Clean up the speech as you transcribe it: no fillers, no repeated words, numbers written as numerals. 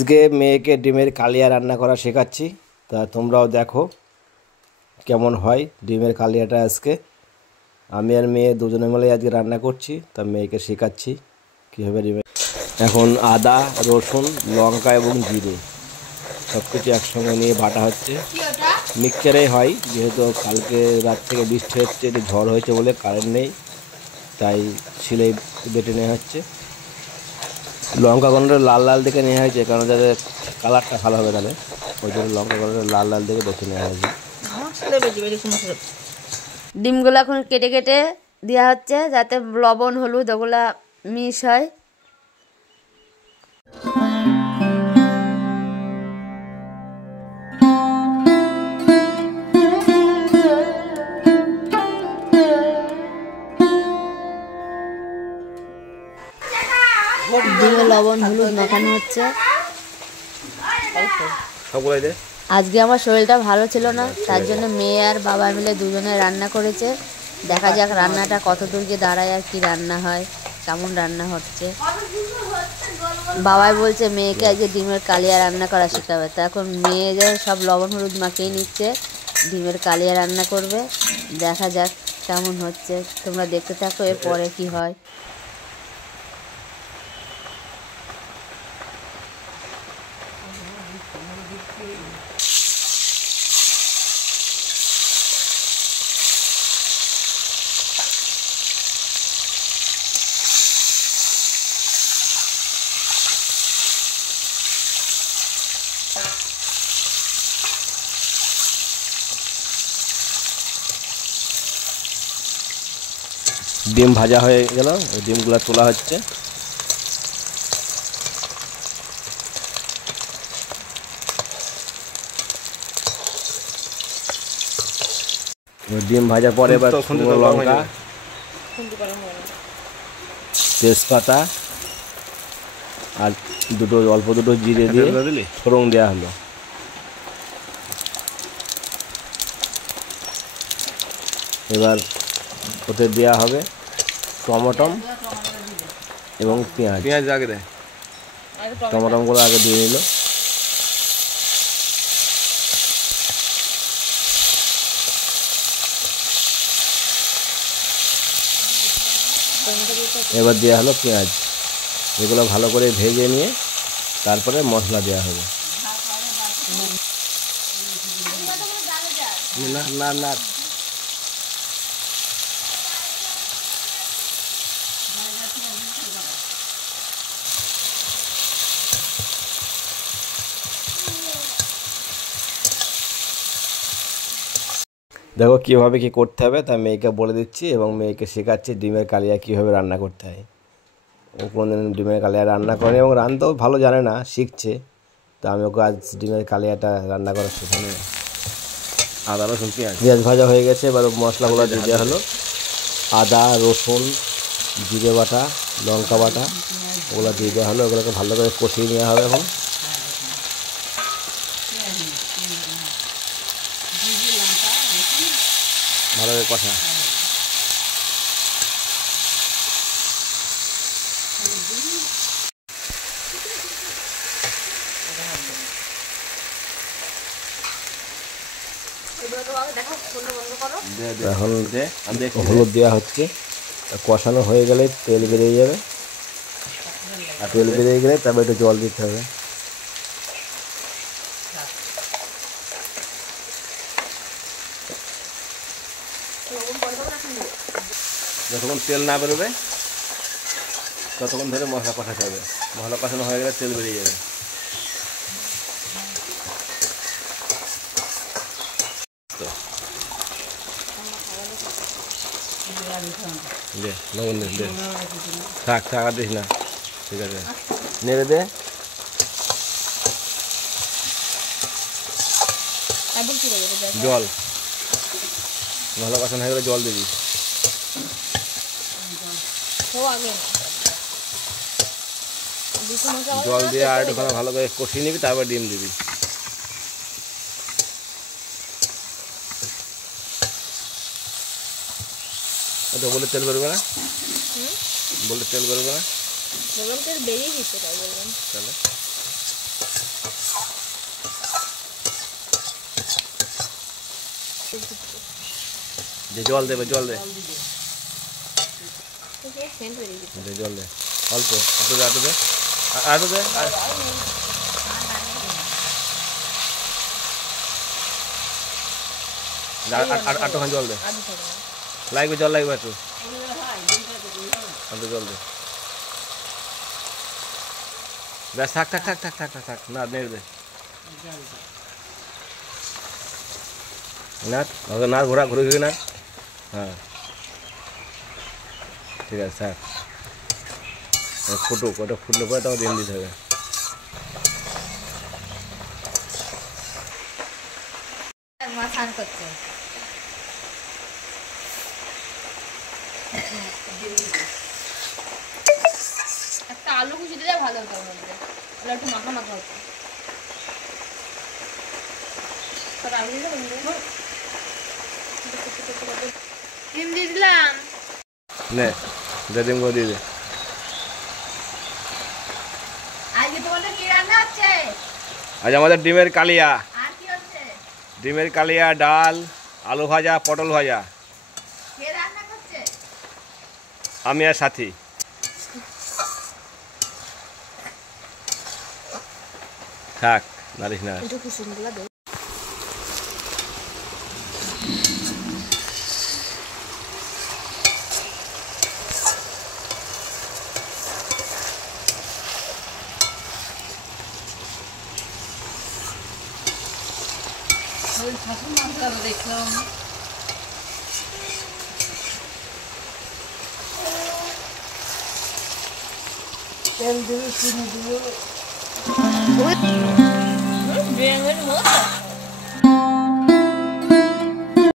আজকে মেয়েকে ডিমের কালিয়া রান্না করা শেখাচ্ছি, তা তোমরাও দেখো কেমন হয় ডিমের কালিয়াটা। আজকে আমি আর মেয়ে দুজনে মিলে আজকে রান্না করছি, তা মেয়েকে শেখাচ্ছি কীভাবে ডিমের। এখন আদা, রসুন, লঙ্কা এবং জিরে সব কিছু একসঙ্গে নিয়ে বাটা হচ্ছে। মিক্সচারেই হয়, যেহেতু কালকে রাত থেকে বৃষ্টি হচ্ছে, একটু ঝড় হয়েছে বলে কারেন্ট নেই, তাই শিলেই বেটে নেওয়া হচ্ছে। লঙ্কা গুঁড়োটা লাল লাল দেখে নেওয়া হয়েছে, কারণ যাতে কালারটা ভালো হবে, তাহলে ওই জন্য লঙ্কা গুঁড়োটা লাল লাল দেখে বেছে নেওয়া হয়েছে। ডিমগুলো এখন কেটে কেটে দেওয়া হচ্ছে যাতে লবণ হলুদ ওগুলা মিশ হয়। ডিমে লবণ হলুদ মাখানো হচ্ছে। আজকে আমার শরীরটা ভালো ছিল না, তার জন্য মেয়ে আর বাবা মিলে দুজনে রান্না করেছে। দেখা যাক রান্নাটা কত দূর গিয়ে দাঁড়ায় আর কি রান্না হয়, কেমন রান্না হচ্ছে। বাবাই বলছে মেয়েকে আজকে ডিমের কালিয়া রান্না করা শেখাবে, তা এখন মেয়ে যে সব লবণ হলুদ মাখিয়ে নিচ্ছে, ডিমের কালিয়া রান্না করবে। দেখা যাক কেমন হচ্ছে, তোমরা দেখতে থাকো এরপরে কি হয়। ডিম ভাজা হয়ে গেল, ডিমগুলো তোলা হচ্ছে। ডিম ভাজার পরে এবার শুকনো লঙ্কা, তেজপাতা আর অল্প দুটো জিরে দিয়ে ফোড়ন দেওয়া হলো। এবার ওতে দেওয়া হবে টমেটো এবং পেঁয়াজ আগে দেয়, টমেটোগুলো আগে দিয়ে নিল। এবার দেওয়া হলো পেঁয়াজ, এগুলো ভালো করে ভেজে নিয়ে তারপরে মশলা দেওয়া হবে। না না না দেখো কীভাবে কী করতে হবে, তা মেয়েকে বলে দিচ্ছি এবং মেয়েকে শেখাচ্ছি ডিমের কালিয়া কীভাবে রান্না করতে হয়। ও কোনোদিন ডিমের কালিয়া রান্না করে এবং রান্নাও ভালো জানে না, শিখছে। তা আমি ওকে আজ ডিমের কালিয়াটা রান্না করা শেখানো। আদা রসুন পেঁয়াজ ভাজা হয়ে গেছে, এবার মশলাগুলো দিয়ে দেওয়া হলো। আদা রসুন জিরে বাটা লঙ্কা বাটা ওগুলো দিয়ে দেওয়া হলো। ওগুলোকে ভালো করে কষিয়ে নেওয়া হবে। এখন ভালো করে কষা। এখন হলুদ দেওয়া হচ্ছে, কষানো হয়ে গেলে তেল বেরিয়ে যাবে, আর তেল বেরিয়ে গেলে তারপর একটু জল দিতে হবে। যতক্ষণ তেল না বেরোবে ততক্ষণ ধরে মশলা কষাতে হবে। মশলা কষানো হয়ে গেলে তেল বেরিয়ে যাবে। দে লবণ দে, থাক থাক আর দিস না, ঠিক আছে নেড়ে দে। জল মশলা কষানো হয়ে গেলে জল দিবি। জল দিয়ে আর একটু ভালো করে কষিয়ে নিবি, তারপর ডিম দিবি। ওটা বলে তেল বেরোবে না, বলে তেল বেরোবে না, বললাম তেল বেরিয়ে গেছে তাই বললাম। তাহলে যে জল দেবে, জল দে, জল দে অল্প, একটু দে, একটু দে, একটু দে, আটখান জল দে, লাগবে জল লাগবে একটু, একটু জল দে, ব্যাস থাক থাক থাক থাক থাক থাক থাক, না নেড়ে দে, না না ঘোরা ঘুরে ঘুরে না, হ্যাঁ ঠিক আছে স্যার, ফুটুক, ওটা ফুটলে পরে তখন দিন দিতে হবে। একটা আলু কুচি দিলে ভালো হতো, মধ্যে একটু মাখা মাখা হতো। ডিম দিয়ে দিলাম, নে ডিম করে দিয়ে দে। আজকে তোমাদের কি রান্না হচ্ছে? আজ আমাদের ডিমের কালিয়া, আর কি হচ্ছে? ডিমের কালিয়া, ডাল, আলু ভাজা, পটল ভাজা। কে রান্না করছে? আমি আর সাথী। থাক নারিস না, একটু কুসুমগুলো দে। দেখলাম তেল দিয়ে চিনি দিয়ে